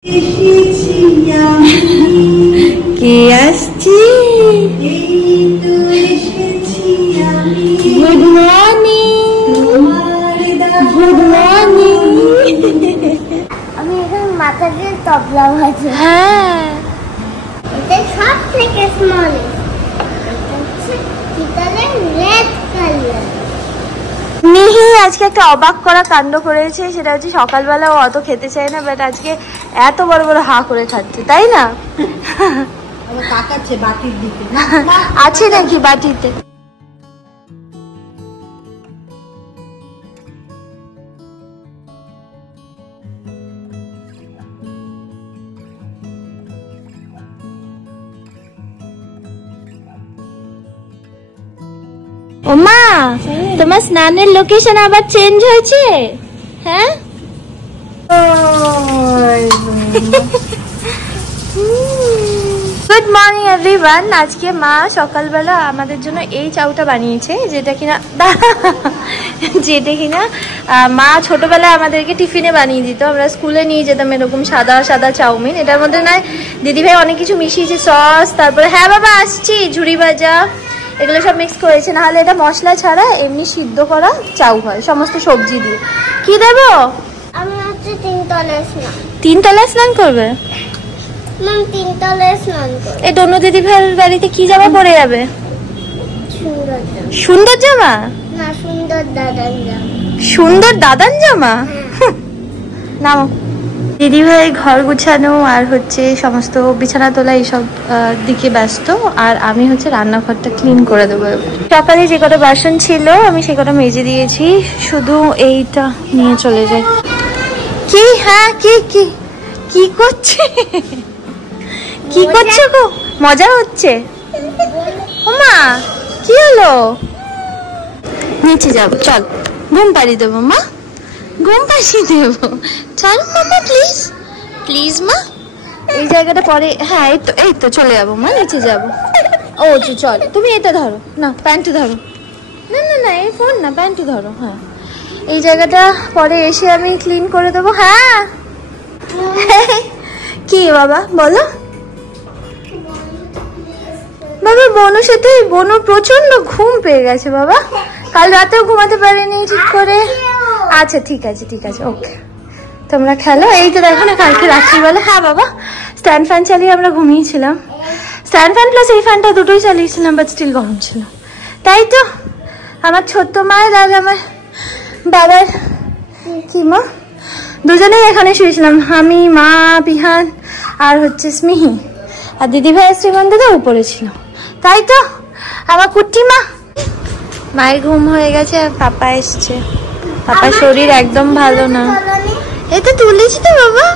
কে আসছি? Good morning, good morning. আমি এখন মাথা দিয়ে তবলা বাজাই। হ্যাঁ, এটা সব থেকে স্মল। কিতালে red colour. মিহি আজকে একটা অবাক করা কাণ্ড করেছে, সেটা হচ্ছে সকালবেলা ও অত খেতে চায় না, বাট আজকে এত বড় বড় হা করে খাচ্ছে, তাই না? আছে নাকি বাটিতে? ওমা, তোমার স্নানের লোকেশন আবার চেঞ্জ হয়েছে? হ্যাঁ, গুড মর্নিং এভরিওয়ান। আজকে মা সকালবেলা আমাদের জন্য এই চাউটা বানিয়েছে, যেটা কিনা মা ছোটবেলায় আমাদেরকে টিফিনে বানিয়ে দিত। আমরা স্কুলে নিয়ে যেতাম এরকম সাদা সাদা চাউমিন। এটার মধ্যে নয় দিদিভাই অনেক কিছু মিশিয়েছে, সস, তারপরে হ্যাঁ বাবা আসছি, ঝুড়ি ভাজা, এগুলো সব মিক্স করেছে। নাহলে এটা মশলা ছাড়া এমনি সিদ্ধ করা চাউ হয় সমস্ত সবজি দিয়ে। কি দেবো? আমি হচ্ছে তিনতলায় স্নান। তিনতলায় স্নান করবে? তিনতলায় স্নান করব। এই দনু দিদিভাইয়ের বাড়িতে কি জামা পরে যাবে? সুন্দর জামা না, সুন্দর দাদান জামা। সুন্দর দাদান জামা? নাও। দিদিভাই ঘর গুছানো আর হচ্ছে সমস্ত বিছানা তোলা এইসব দিকে ব্যস্ত, আর আমি হচ্ছে রান্নাঘরটা ক্লিন করে দেবো। সকালে যে কটা বাসন ছিল আমি সে কটা মেজে দিয়েছি, শুধু এইটা নিয়ে চলে যাই। কি? হ্যাঁ, কি কি কি করছে? কি করছো গো? মজা হচ্ছে? ওমা, কি হলো? নিচে যাবো, চল। ঘুম পাড়ি দেবো মা, ঘুম পাড়িয়ে দেবো। চল মামা, প্লিজ প্লিজ মা। এই জায়গাটা পরে, হ্যাঁ এই তো চলে যাবো মা, নিচে যাবো। ও চল, তুমি এটা ধরো না, প্যান্টটা ধরো। না না না, এই ফোন না, প্যান্টটা ধরো। হ্যাঁ, এই জায়গাটা পরে এসে আমি ক্লিন করে দেবো। হ্যাঁ, কি বাবা বলো? বাবা বনুর সাথে, বনু প্রচন্ড ঘুম পেয়ে গেছে বাবা, কাল রাতেও ঘুমাতে পারেনি ঠিক করে। আচ্ছা ঠিক আছে ঠিক আছে, ওকে, তোমরা খেলো। এই তো দেখো না, কালকে রাত্রিবেলা, হ্যাঁ বাবা, স্ট্যান্ড ফ্যান চালিয়ে আমরা ঘুমিয়েছিলাম। স্ট্যান্ড ফ্যান প্লাস এই ফ্যানটা দুটোই চালিয়েছিলাম, বাট স্টিল গরম ছিল। তাই তো আমার ছোট্ট মায়ের আর আমার বাবার কি মা দুজনেই এখানে শুয়েছিলাম, আমি, মা, বিহান আর হচ্ছে স্মিহি, আর দিদিভাই শ্রীমান দাদা উপরে ছিল। তাই তো আমার কুট্টি মা। মায়ের ঘুম হয়ে গেছে আর পাপা এসছে। পাপার শরীর একদম ভালো না। এই তো তুলেছি তো বাবা,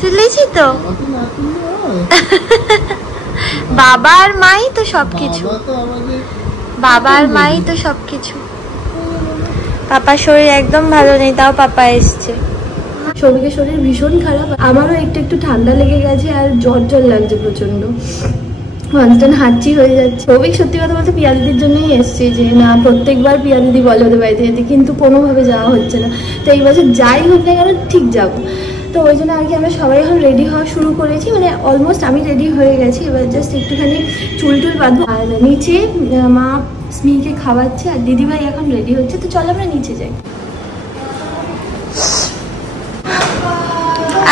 তুলেছি তো। বাবার মাই তো সবকিছু, বাবার মাই তো সবকিছু। পাপার শরীর একদম ভালো নেই, তাও পাপা এসছে। সৌভিকের শরীর ভীষণ খারাপ, আমারও একটু একটু ঠান্ডা লেগে গেছে আর জ্বর জ্বর লাগছে প্রচন্ড, কনস্ট্যান্ট হাঁচি হয়ে যাচ্ছে। সৌভিক সত্যি কথা বলতে পিয়া দিদির জন্যই এসছে, যে না প্রত্যেকবার পিয়া দিদি বলে ওদের বাড়িতে যেতে, কিন্তু কোনোভাবে যাওয়া হচ্ছে না। তো এই বছর যাই হোক না কেন ঠিক যাবো। তো ওই জন্য আর কি আমরা সবাই এখন রেডি হওয়া শুরু করেছি, মানে অলমোস্ট আমি রেডি হয়ে গেছি, এবার জাস্ট একটুখানি চুল টুল বাঁধবো। আর নিচে মা স্মিকে খাওয়াচ্ছে আর দিদিভাই এখন রেডি হচ্ছে, তো চল আমরা নিচে যাই।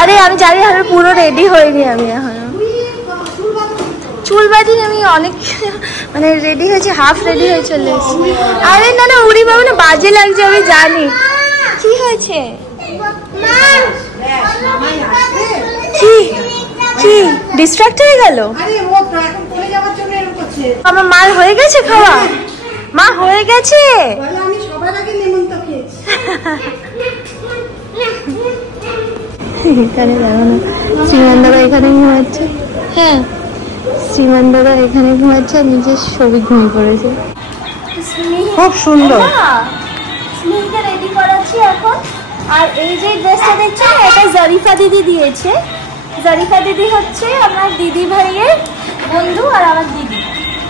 আরে আমি জানি আমি পুরো রেডি হইনি, আমি এখন চুল বাঁধিনি, আমি অনেক মানে রেডি হয়েছি, হাফ রেডি হয়ে চলে এসেছি। আরে না না, উড়ি বাবা না, বাজে লাগছে আমি জানি। কি হয়েছে? কি কি ডিস্ট্রাক্ট হয়ে গেল? আমার মার হয়ে গেছে খাওয়া, মা হয়ে গেছে। এখানে দেখো না, শ্রীমান দাদা এখানে ঘুমাচ্ছে। হ্যাঁ, শ্রীমান দাদা এখানে ঘুমাচ্ছে আর নিজের ছবি ঘুমিয়ে পড়েছে। খুব সুন্দর। স্মিকে রেডি করাচ্ছি এখন। আর এই যে ড্রেসটা দেখছেন, এটা জারিফা দিদি দিয়েছে। জারিফা দিদি হচ্ছে আমার দিদি ভাইয়ের বন্ধু আর আমার দিদি।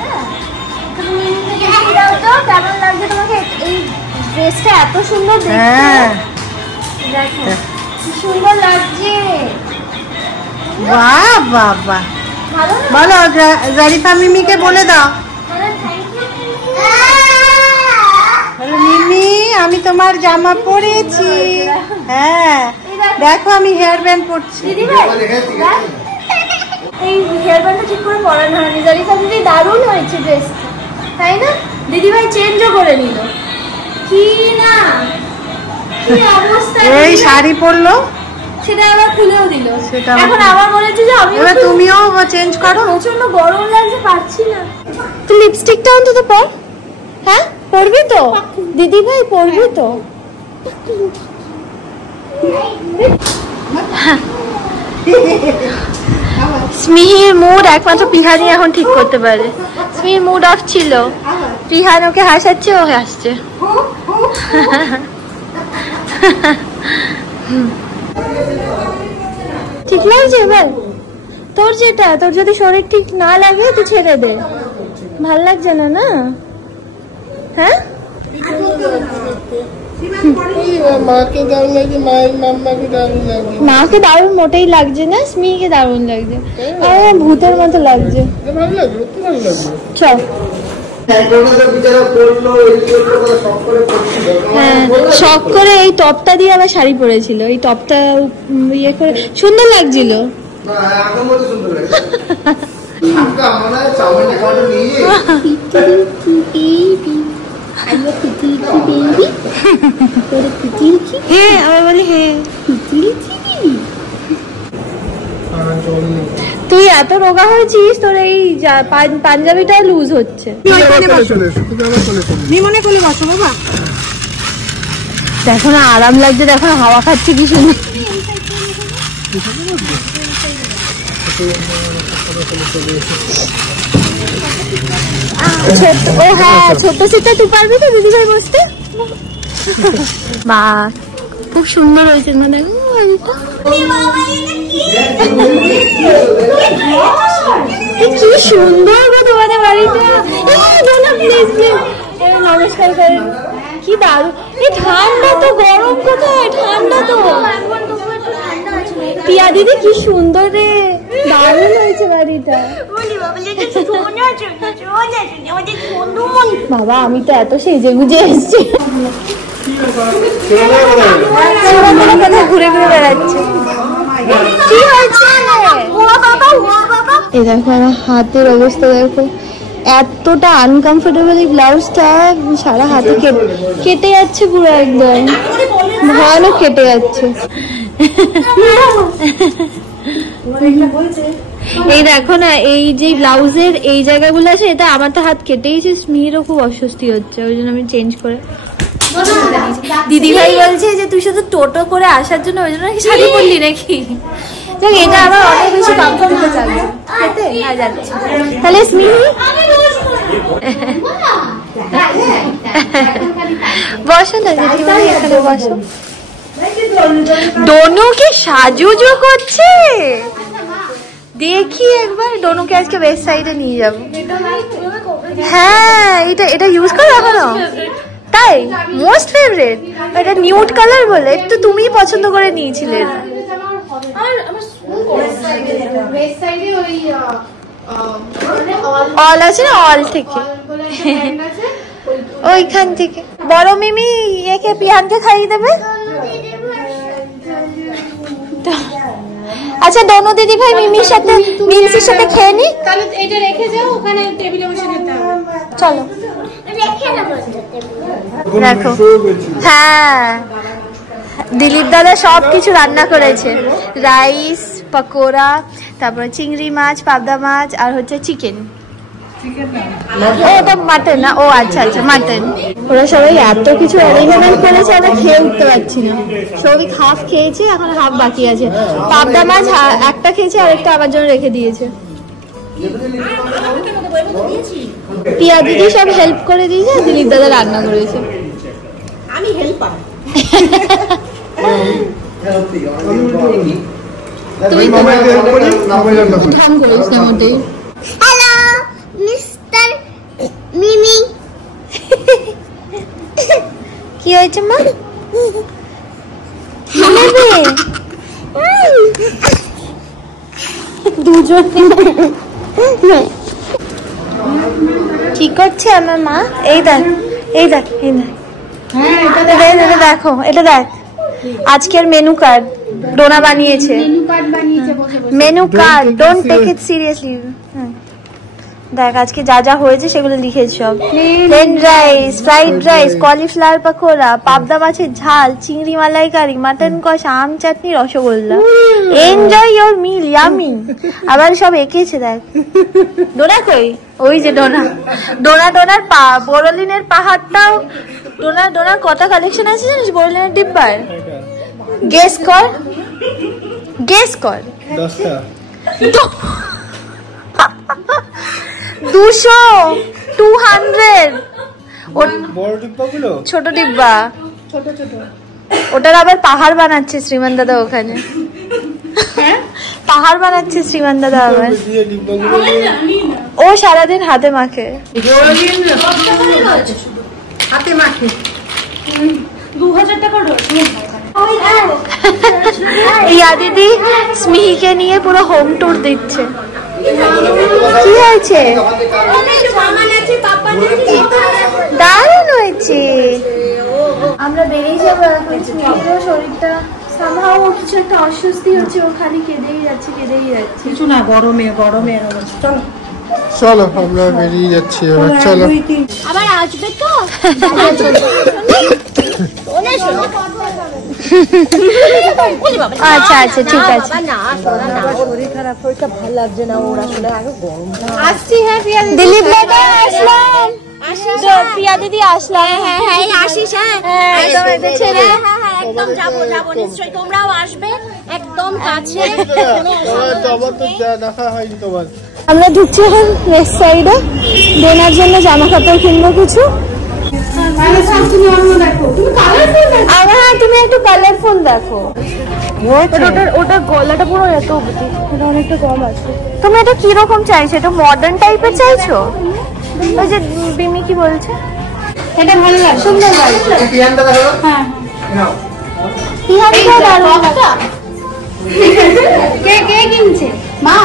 হ্যাঁ, তুমি দেখিয়ে দাও তো কেমন লাগছে তোমাকে এই ড্রেসটা, এত সুন্দর দেখতে। দেখো কি সুন্দর লাগছে। বাহ বাহ বাহ, বলো জারিফা মিমিকে বলে দাও। মিমি আমি তোমার জামা পরেছি। হ্যাঁ দেখো আমি হেয়ার ব্যান্ড পরছি। এই হেয়ার ব্যান্ডটা ঠিক করে পরানো হয়নি। জারিফা দিদি দারুণ হয়েছে ড্রেস, তাই না? দিদিভাই চেঞ্জও করে নিল। কি না কি অবস্থা, এই শাড়ি পরলো সেটা আবার খুলেও দিল। সেটা এখন আবার বলেছে যে আমি তুমিও চেঞ্জ করো। প্রচন্ড গরম লাগছে, পারছি না। তুই লিপস্টিকটা অন্তত পর। হ্যাঁ পরবি তো দিদিভাই, পরবি তো? স্মিহির মুড একমাত্র পিহানি এখন ঠিক করতে পারে। স্মিহির মুড অফ ছিল, পিহান ওকে হাসাচ্ছে, ও হাসছে। ঠিক লাগছে এবার তোর? যেটা তোর যদি শরীর ঠিক না লাগে তুই ছেড়ে দে, ভাল লাগছে না না? হ্যাঁ মাকে দারুণ মোটেই লাগছে না, স্মিকে দারুণ লাগছে, ভূতের মতো লাগছে। চল হ্যাঁ, শখ করে এই টপটা দিয়ে আবার শাড়ি পরেছিল, এই টপটা ইয়ে করে সুন্দর লাগছিল। হ্যাঁ আমি বলি হ্যাঁ, তুই এত রোগা হয়েছিস, তোর এই পাঞ্জাবিটা লুজ হচ্ছে। দেখো না আরাম লাগছে, দেখো না হাওয়া খাচ্ছে কি সুন্দর। ও হ্যাঁ ছোট্ট সিটটা তুই পারবি তো দিদিভাই বসতে? বা খুব সুন্দর হয়েছে না? দেখো কি সুন্দর গো তোমাদের বাড়িটা। নমস্কার করেন, কি দারুণ। এই ঠান্ডা তো, গরম কোথায়, ঠান্ডা তো। টিয়া দিদি কি সুন্দর রে, দারুণ হয়েছে বাড়িটা। বাবা আমি তো এত সেজে গুজে এসছি, ঘুরে ঘুরে বেড়াচ্ছে। কি হয়েছে? এই দেখো আমার হাতের অবস্থা, দেখো এতটা আনকমফোর্টেবল। এই ব্লাউজটা সারা হাতে কেটে যাচ্ছে পুরো, একদম ভয়ানক কেটে যাচ্ছে। এই দেখো না এই যে ব্লাউজের এই জায়গাগুলো আছে, এটা আমার তো হাত কেটেইছে। স্মিরও খুব অস্বস্তি হচ্ছে, ওই জন্য আমি চেঞ্জ করে। দিদিভাই বলছে যে তুই শুধু টোটো করে আসার জন্য ওই জন্য শাড়ি পরলি নাকি? দেখ এটা আবার অনেক বেশি কমফোর্ট হতে চাচ্ছে, খেতে আর যাচ্ছে। তাহলে স্মিহি বসো না দিদিভাই, এখানে বসো। ডনুকে সাজুজু করছে, দেখি একবার। ডনুকে আজকে ওয়েস্ট সাইডে নিয়ে যাবো। হ্যাঁ এটা ইউজ করো এখনো? তাই মোস্ট ফেভারিট এটা নিউড কালার বলে, একটু তুমিই পছন্দ করে নিয়েছিলে। অল আছে না, অল থেকে ওইখান থেকে। বড় মিমি একে পিয়ানকে খাইয়ে দেবে। আচ্ছা ডনু দিদি ভাই মিমির সাথে মিনসির সাথে খেয়ে নি, তাহলে এটা রেখে যাও ওখানে টেবিলে বসে খেতে হবে। চলো দেখো। হ্যাঁ দিলীপ দাদা সব কিছু রান্না করেছে, রাইস, পকোড়া, তারপরে চিংড়ি মাছ, পাবদা মাছ, আর হচ্ছে চিকেন। ওটা মাটন না? ও আচ্ছা আচ্ছা মাটন। ওরা সবাই এত কিছু অ্যারেঞ্জমেন্ট করেছে, আমরা খেয়ে উঠতে পারছি না। সৌভিক হাফ খেয়েছে, এখন হাফ বাকি আছে। পাবদা মাছ একটা খেয়েছে, আরেকটা আমার জন্য রেখে দিয়েছে। পিয়া দিদি সব হেল্প করে দিয়েছে, দিলীপ দাদা রান্না করেছে। আমি হেল্পার। তুই তো ধান করিস না মোটেই। হ্যালো মিস্টার মিমি। কি হয়েছে মা? দুজন কি করছে আমার মা? এই দেখ এই দেখ এই দেখ, হ্যাঁ এটা দেখো, এটা দেখ আজকের মেনু কার্ড ডোনা বানিয়েছে। Menu card, don't take it seriously. দেখ আজকে যা যা হয়েছে সেগুলো লিখেছি সব। Plain rice, fried rice, cauliflower pakora, পাবদা মাছের ঝাল, চিংড়ি মালাইকারি, মাটন কষা, আম chutney, rasgulla. Enjoy your meal, yummy. আবার সব এঁকেছে দেখ। ডোনা কই? ওই যে ডোনা, ডোনার বোরোলিনের পাহাড়টাও। ডোনার কটা কালেকশন আছে জানিস বোরোলিনের ডিব্বার? গেস কর 10টা। 200, 200 বড় ডিব্বাগুলো, ছোট ডিব্বা, ওটার আবার পাহাড় বানাচ্ছে শ্রীমান দাদা ওখানে। পাহাড় বানাচ্ছে শ্রীমান দাদা আবার। ও সারাদিন হাতে মাখে। হাতে মাখে 2000 টাকা ইয়া দিদি স্মিহিকে নিয়ে পুরো হোম ট্যুর দিচ্ছে। কি হয়েছে? দারুণ হয়েছে। আমরা বেরিয়ে যাবো এখন। স্মিহিরও শরীরটা সামহাও কিছু একটা অস্বস্তি হচ্ছে, ও খালি কেঁদেই যাচ্ছে। কিছু না, গরমে চলো চলো আমরা বেরিয়ে যাচ্ছি এবার। চলো আবার আসবে তো। আচ্ছা ঠিক আছে। শরীর খারাপ, শরীরটা ভালো লাগছে না ওর আসলে। আগে গরম আসছি। হ্যাঁ দিলীপ দাদা আসলাম। প্রিয়া দিদি আসলাম। হ্যাঁ আসিস। হ্যাঁ একদম যাবো নিশ্চয়ই, তোমরাও আসবে একদম কাছে। আমার তো দেখা হয়নি তোমার। আমরা ঢুকছি এখন নেক্সট সাইডে। বোনের জন্য জামা কাপড় কিনবো কিছু। তুমি একটু কালারফুল দেখো। ওটা গলাটা পুরো এত অবধি, এটা অনেকটা কম আছে। তুমি এটা কিরকম চাইছো? এটা মডার্ন টাইপের চাইছো? ওই যে বিমি কি বলছে, এটা ভালো লাগে, সুন্দর লাগছে। হ্যাঁ কে কিনছে? মা।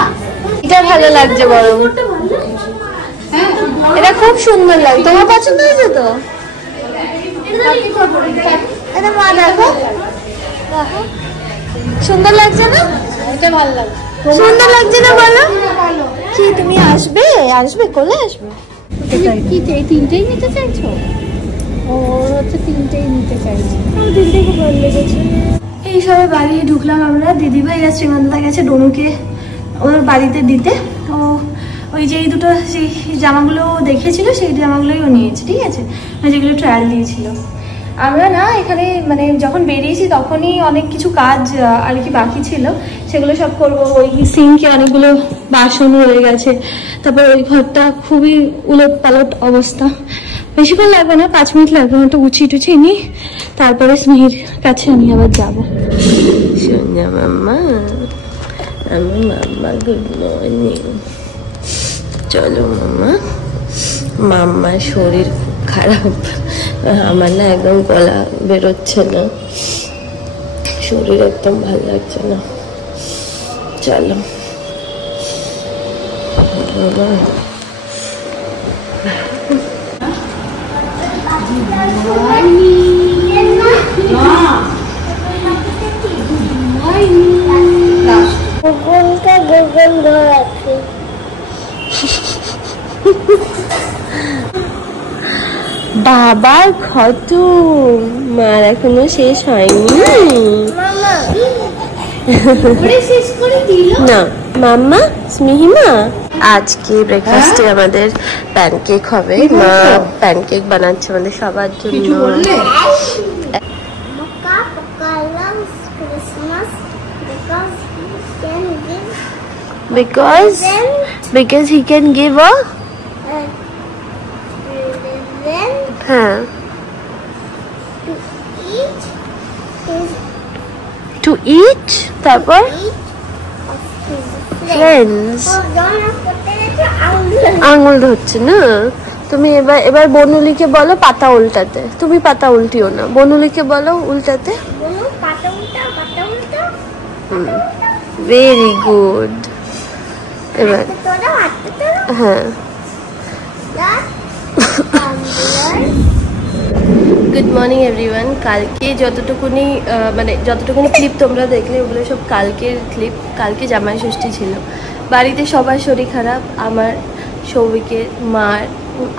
এটা ভালো লাগছে বড়, এটা খুব সুন্দর লাগে। তোমার পছন্দ হয়েছে তো? এটা মা দেখো, সুন্দর লাগছে না? এটা ভালো লাগছে। সুন্দর লাগছে না বলো? কি তুমি আসবে কোলে আসবে? কি তিনটেই নিতে চাইছো? ওর হচ্ছে তিনটেই নিতে চাইছি। তিনটেই খুব ভালো লেগেছে। এই সবে বাড়ি ঢুকলাম আমরা। দিদিভাইরা শ্রীমন্তদা গেছে ডনুকে ওর বাড়িতে দিতে। তো ওই যে এই দুটো যে জামাগুলো দেখেছিল সেই জামাগুলোই ও নিয়েছে, ঠিক আছে, যেগুলো ট্রায়াল দিয়েছিল। আমরা না এখানে মানে যখন বেরিয়েছি তখনই অনেক কিছু কাজ আর কি বাকি ছিল, সেগুলো সব করবো। ওই সিঙ্কে অনেকগুলো বাসন রয়ে গেছে, তারপর ওই ঘরটা খুবই উলট পালট অবস্থা। বেশিক্ষণ লাগবে না, 5 মিনিট লাগবে। একটু গুছিয়ে টুছিয়ে নিই, তারপরে স্নেহের কাছে আমি আবার যাবো। সোনা মাম্মা, আমার মাম্মা গুড মর্নিং। চলো মাম্মা। মাম্মার শরীর খুব খারাপ, আমার না একদম গলা বেরোচ্ছে না, শরীর একদম ভালো লাগছে না। চলো বাবার ক্ষত মার এখনো শেষ হয়নি না মাম্মা। স্মিহিমা আজকে ব্রেকফাস্টে আমাদের প্যানকেক হবে। মা প্যানকেক বানাচ্ছে আমাদের সবার জন্য। Because he can give a হ্যাঁ to eat তারপর friends আঙুল ধরছে না। তুমি এবার বনুলিকে বলো পাতা উল্টাতে। তুমি পাতা উল্টিও না, বনুলিকে বলো উল্টাতে। Very good. এবার হ্যাঁ গুড মর্নিং এভরিওয়ান। কালকে যতটুকুনি ক্লিপ তোমরা দেখলে ওগুলো সব কালকের ক্লিপ। কালকে জামাই ষষ্ঠী ছিল, বাড়িতে সবার শরীর খারাপ, আমার, সৌভিকের, মার।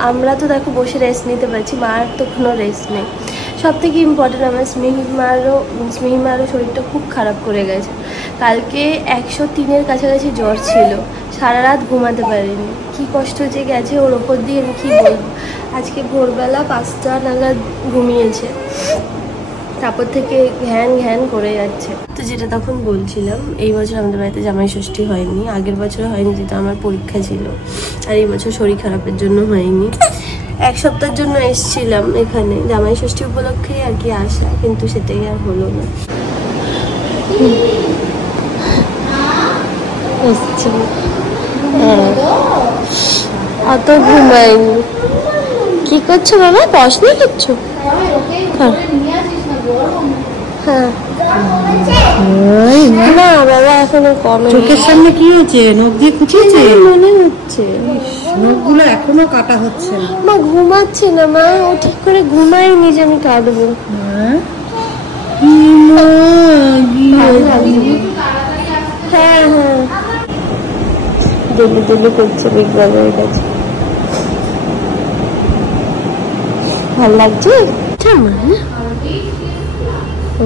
আমরা তো দেখো বসে রেস্ট নিতে পারছি, মার তো কোনো রেস্ট নেই। সব থেকে ইম্পর্টেন্ট আমার স্মিহি মারও শরীরটা খুব খারাপ করে গেছে। কালকে 103-এর কাছাকাছি জ্বর ছিল, সারা রাত ঘুমাতে পারিনি। কি কষ্ট যে গেছে ওর ওপর দিয়ে আমি কী বলবো। আজকে ভোরবেলা 5টা নাগাদ ঘুমিয়েছে, তারপর থেকে ঘ্যান ঘ্যান করে যাচ্ছে। তো যেটা তখন বলছিলাম, এই বছর আমাদের বাড়িতে জামাই ষষ্ঠী হয়নি, আগের বছর হয়নি যেটা আমার পরীক্ষা ছিল, আর এই বছর শরীর খারাপের জন্য হয়নি। 1 সপ্তাহের জন্য এসেছিলাম এখানে জামাই ষষ্ঠী উপলক্ষে আর কি আসা, কিন্তু সেটাই আর হলো না। অত ঘুমাইনি। কি করছো বাবা, পড়াশোনা করছো? হ্যাঁ না বাবা এখনো কমে। চোখের সামনে কি হয়েছে? নখ দিয়ে খুঁচিয়েছে মনে হচ্ছে, নখগুলো এখনো কাটা হচ্ছে না। মা ঘুমাচ্ছে না মা, ও ঠিক করে ঘুমায়নি যে আমি কাটবো। হ্যাঁ হ্যাঁ দুলু করছে বিগ বাবার কাছে। ভালো লাগছে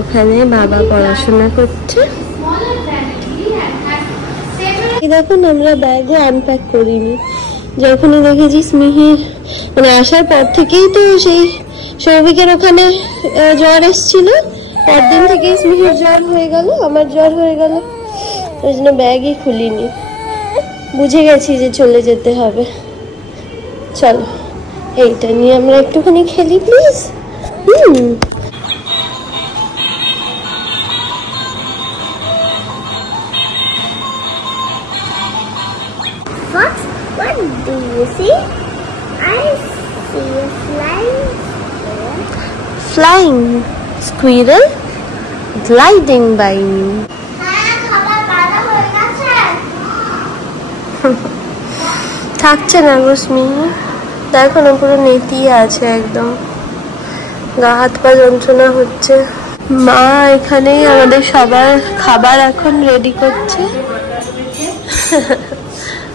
ওখানে বাবা পড়াশোনা করছে। দেখুন আমরা ব্যাগে আনপ্যাক করিনি, যখনই দেখেছি স্মিহির আসার পর থেকেই তো সেই সৌভিকের ওখানে জ্বর এসেছিল, পরদিন থেকেই স্মিহির জ্বর হয়ে গেল, আমার জ্বর হয়ে গেল, ওই জন্য ব্যাগই খুলিনি। বুঝে গেছি যে চলে যেতে হবে। চলো এইটা নিয়ে আমরা একটুখানি খেলি please. What do you see? I see a flying squirrel gliding by me. থাকছে না গো স্মিহি, দেখো না পুরো নেতিয়ে আছে একদম, গা হাত পা যন্ত্রণা হচ্ছে। মা এখানেই আমাদের সবার খাবার এখন রেডি করছে।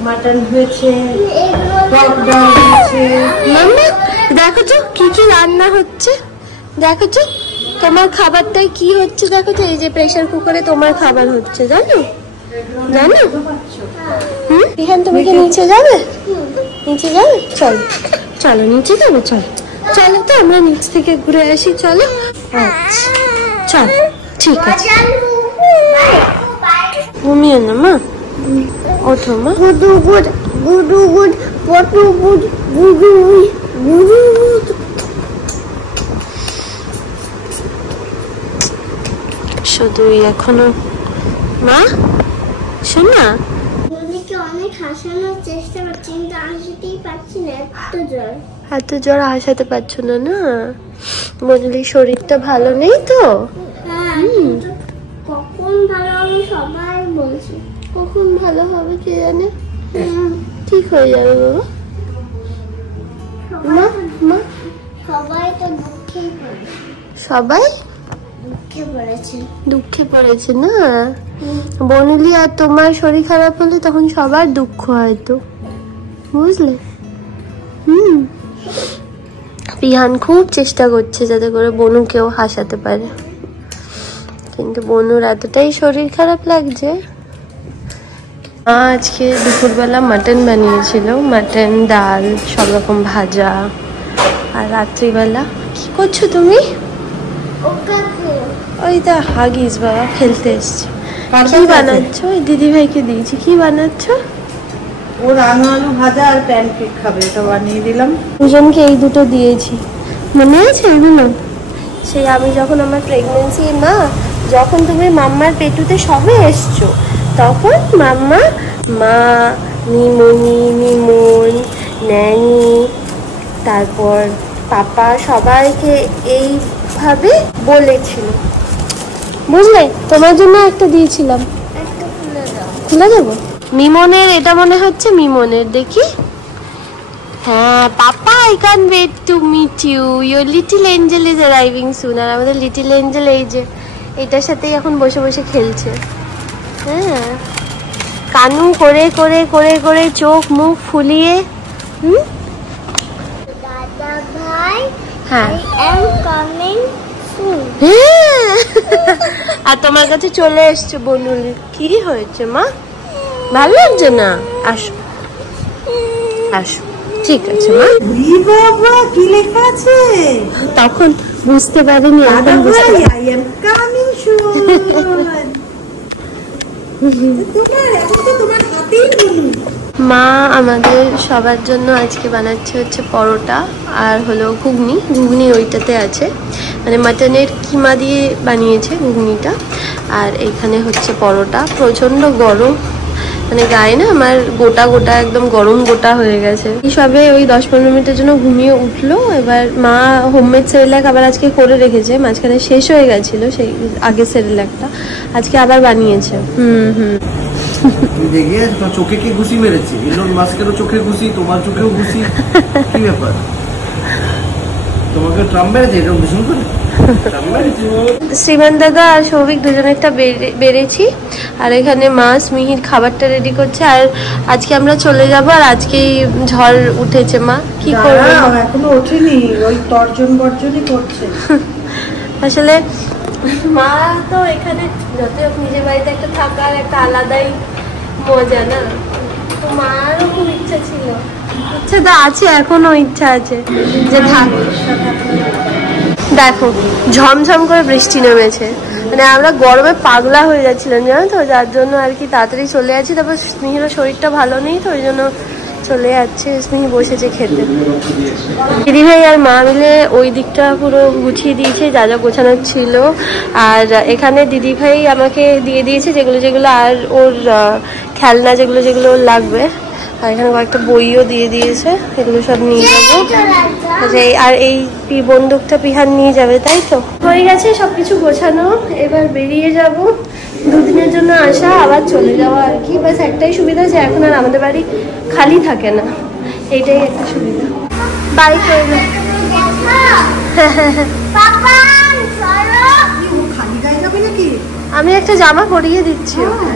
মাটন হয়েছে, টক ডাল হয়েছে। দেখো তো কি কি রান্না হচ্ছে, দেখো তো তোমার খাবারটাই কি হচ্ছে, দেখো তো এই যে প্রেসার কুকারে তোমার খাবার হচ্ছে, জানো জানো? এখান তুমি কি নিচে যাবে? নিচে যাবে? চলো চলো নিচে যাবে, চলো চলো তো আমরা নিচ থেকে ঘুরে আসি, চলো। আচ্ছা চলো ঠিক আছে, ঘুমিয়ে না মা, ওঠো মা। শুধুই এখনো মা শোনা অনেক হাসানোর চেষ্টা করছি কিন্তু হাসতেই পারছি না, এত জ্বর হাসাতে পারছো না। না বললি শরীরটা ভালো নেই তো। কখন ভালো হবে সবাই বলছে, কখন ভালো হবে কে জানে, ঠিক হয়ে যাবে বাবা। মা মা সবাই তো দুঃখে পড়েছে, সবাই দুঃখে পড়েছে না। বনলি আর তোমার শরীর খারাপ হলে তখন সবার দুঃখ হয়তো, বুঝলে? পিহান খুব চেষ্টা করছে যাতে করে বনুকেও হাসাতে পারে, কিন্তু বনুর এতটাই শরীর খারাপ লাগছে। আজকে দুপুরবেলা মাটন বানিয়েছিল, মাটন, ডাল, সব রকম ভাজা। আর রাত্রিবেলা কি করছো তুমি? ওই তা হাগিস বাবা খেলতে এসছে। কি বানাচ্ছ? ওই দিদি ভাইকে দিয়েছি। কি বানাচ্ছ? ও রাঙা আলু ভাজা আর প্যানকেক খাবে, এটা বানিয়ে দিলাম। দুজনকে এই দুটো দিয়েছি, মনে আছে এগুলো? সেই আমি যখন আমার প্রেগনেন্সি যখন তুমি মাম্মার পেটুতে সবে এসছো, তখন মাম্মা, মা, নিমনি, নিমন, ন্যানি, তারপর পাপা সবাইকে এইভাবে বলেছিল, বুঝলে? তোমার জন্য একটা দিয়েছিলাম, খুলে দেবো। মিমনের, এটা মনে হচ্ছে মিমনের, দেখি। হ্যাঁ, papa I can wait to meet you, your little angel is arriving soon. আর আমাদের লিটল এঞ্জেল এই যে এটার সাথেই এখন বসে বসে খেলছে। হ্যাঁ, কানু করে করে করে করে চোখ মুখ ফুলিয়ে। দাদা ভাই, হ্যাঁ, I am coming soon. আর তোমার কাছে চলে এসছে বনুলি। কি হয়েছে মা, ভালো লাগছে না? আসো আসো, ঠিক আছে মা। ই বাবা, কি লেখা আছে? তখন বুঝতে পারিনি, দাদা এখন বুঝতে ভাই, পারি। I am coming soon. এখন তো তোমার হাতেই বলুন। মা আমাদের সবার জন্য আজকে বানাচ্ছে হচ্ছে পরোটা আর হলো ঘুগনি। ঘুগনি ওইটাতে আছে, মানে মাটনের কিমা দিয়ে বানিয়েছে ঘুগনিটা। আর এইখানে হচ্ছে পরোটা। প্রচণ্ড গরম, মানে গায়ে না আমার গোটা গোটা একদম গরম গোটা হয়ে গেছে। এই সবে ওই 10-15 মিনিটের জন্য ঘুমিয়ে উঠলো। এবার মা হোমমেড সেরেলাক আবার আজকে করে রেখেছে, মাঝখানে শেষ হয়ে গেছিলো সেই আগের সেরেলাকটা, আজকে আবার বানিয়েছে। দেখে তোমার চোখে কি ঘুষি মেরেছে? ইলন মাস্কেরও চোখে ঘুষি, তোমার চোখেও ঘুষি, কি ব্যাপার? তোমাকে ট্রাম্প মেরেছে, এটা ভীষণ করে শ্রীমান দাদা আর সৌভিক দুজনেরটা বেড়েছি। আর এখানে মাছ মিহির খাবারটা রেডি করছে। আর আজকে আমরা চলে যাবো, আর আজকেই ঝড় উঠেছে। মা কি করবে? এখনো ওঠেনি, ওই তর্জন বর্জনই করছে। আসলে মা তো এখানে যতই হোক নিজের বাড়িতে একটা থাকার একটা আলাদাই মজা না, তো মারও খুব ইচ্ছা ছিল, ইচ্ছা তো আছে, এখনো ইচ্ছা আছে যে থাক। দেখো ঝমঝম করে বৃষ্টি নেমেছে, মানে আমরা গরমে পাগলা হয়ে যাচ্ছিলাম জানো তো, যার জন্য আর কি তাড়াতাড়ি চলে যাচ্ছি। তারপর স্নেহেরও শরীরটা ভালো নেই, তো ওই জন্য চলে যাচ্ছে। স্নেহি বসেছে খেতে। দিদিভাই আর মা মিলে ওই দিকটা পুরো গুছিয়ে দিয়েছে যা যা গোছানোর ছিল। আর এখানে দিদিভাই আমাকে দিয়ে দিয়েছে যেগুলো যেগুলো আর ওর খেলনা যেগুলো যেগুলো ওর লাগবে। আর এখানে কয়েকটা বইও দিয়ে দিয়েছে, এগুলো সব নিয়ে যাবো। আর এই বন্দুকটা পিহান নিয়ে যাবে, তাই তো? হয়ে গেছে সবকিছু গোছানো, এবার বেরিয়ে যাব। দুদিনের জন্য আসা, আবার চলে যাওয়া আর কি। বাস একটাই সুবিধা যে এখন আর আমাদের বাড়ি খালি থাকে না, এইটাই একটা সুবিধা। বাই করবে। খালি গায়ে যাবে নাকি? আমি একটা জামা পরিয়ে দিচ্ছি ওকে।